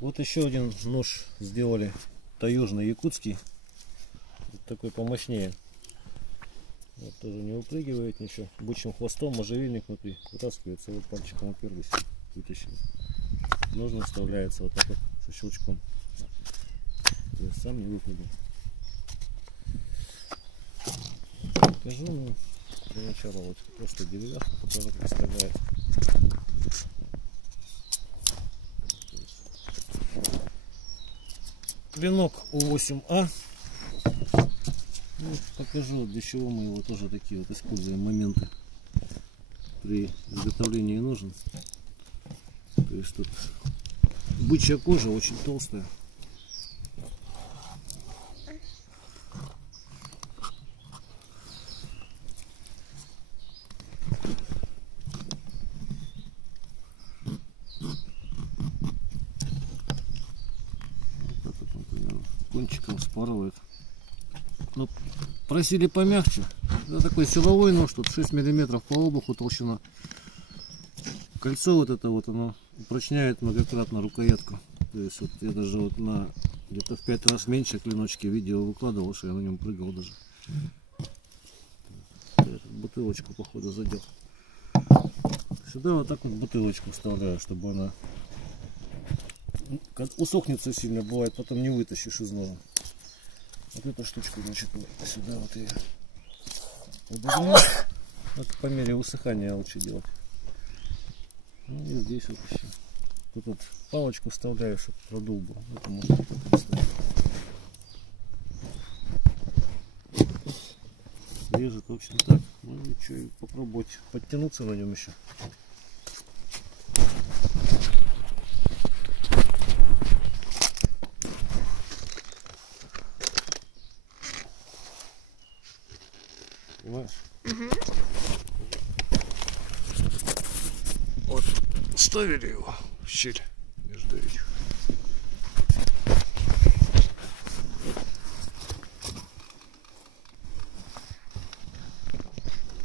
Вот еще один нож сделали, таежный якутский, вот такой помощнее. Вот тоже не выпрыгивает ничего, бычьим хвостом, можжевельник внутри, вытаскивается, вот пальчиком уперлись, вытащили. Ножны вставляется вот так вот со щелчком, то есть сам не выпрыгнул. Покажу, ну, для начала вот просто деревяшку, покажу, как вставляется. Клинок У8А. Ну, покажу, для чего мы его тоже такие вот используем моменты при изготовлении ножен. То есть тут бычья кожа очень толстая. Вот так вот, например, кончиком спарывает. Ну, просили помягче. Это такой силовой нож, тут 6 мм по обуху толщина. Кольцо вот это вот, оно упрочняет многократно рукоятку. То есть вот я даже вот на где-то в 5 раз меньше клиночки видео выкладывал, что я на нем прыгал даже. Я бутылочку походу задел. Сюда вот так вот бутылочку вставляю, чтобы она усохнется сильно, бывает, потом не вытащишь из ножа. Вот эту штучку, значит, сюда вот ее удобно. Это по мере высыхания лучше делать. Ну и здесь вот еще. Тут вот палочку вставляю, чтобы продул был. Это можно режет, в общем, так. Ну ничего, и попробовать подтянуться на нем еще. Понимаешь? Угу. Вот ставили его в щель между этих.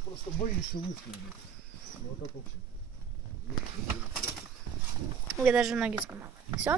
Просто боюсь, что выскользнет. Вот так, в общем. Я даже ноги сломала. Все?